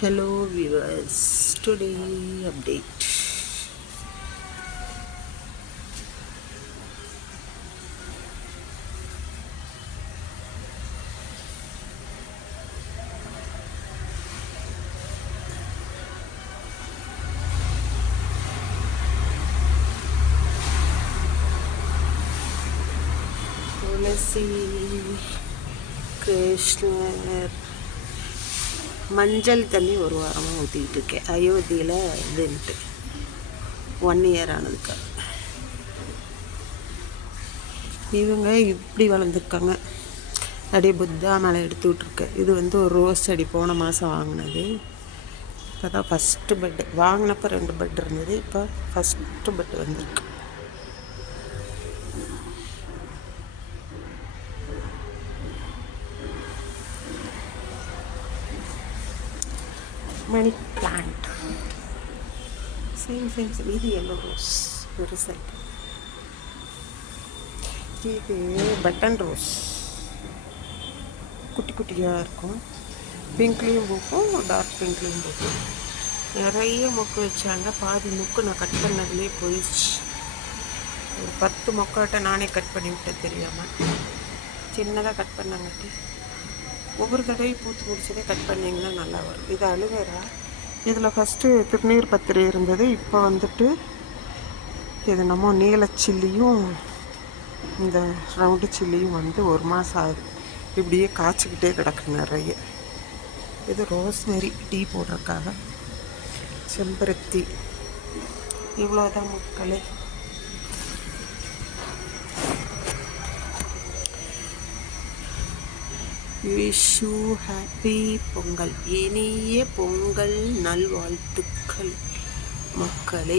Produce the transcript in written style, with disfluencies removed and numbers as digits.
Hello viewers, today update. துளசி கிருஷ்ணர் மஞ்சள் தண்ணி ஒரு வாரமாக ஊற்றிக்கிட்டு இருக்கேன். அயோத்தியில் இதுன்ட்டு 1 year ஆனதுக்கு. இவங்க இப்படி வளர்ந்துருக்காங்க. அப்படியே புத்தா மேலே எடுத்து விட்ருக்கேன். இது வந்து ஒரு ரோஸ் செடி போன மாதம் வாங்கினது. இப்போ தான் ஃபஸ்ட்டு பெட்டு வாங்கினப்போ 2 பெட் இருந்தது. இப்போ ஃபஸ்ட்டு பெட்டு வந்திருக்கு. மணி பிளான்ட் சேம் இது எல்லோ ரோஸ் ஒரு சைட். இது பட்டன் ரோஸ் குட்டி குட்டியாக இருக்கும். பிங்க்லேயும் பூக்கும், டார்க் பிங்க்லேயும் பூக்கும். நிறைய மொக்கு வச்சாங்க. பாதி மொக்கு நான் கட் பண்ணதுலேயே போயிடுச்சு. ஒரு 10 மொக்காட்ட நானே கட் பண்ணி விட்டேன் தெரியாமல். சின்னதாக கட் பண்ணாங்கட்டி ஒவ்வொரு தடவையும் பூத்து முடிச்சதே கட் பண்ணிங்கன்னா நல்லா வரும். இது அலுவேரா. இதில் ஃபஸ்ட்டு திருநீர் பத்திரி இருந்தது. இப்போ வந்துட்டு இது நம்ம நீல சில்லியும் இந்த ரவுண்டு சில்லியும் வந்து 1 மாதம் ஆகுது. இப்படியே காய்ச்சிக்கிட்டே கிடக்கு நிறைய. இது ரோஸ்மெரி டீ போடுறதுக்காக. செம்பருத்தி. இவ்வளோதான் மக்களே. விஷு ஹாப்பி பொங்கல். இனிய பொங்கல் நல்வாழ்த்துக்கள் மக்களே.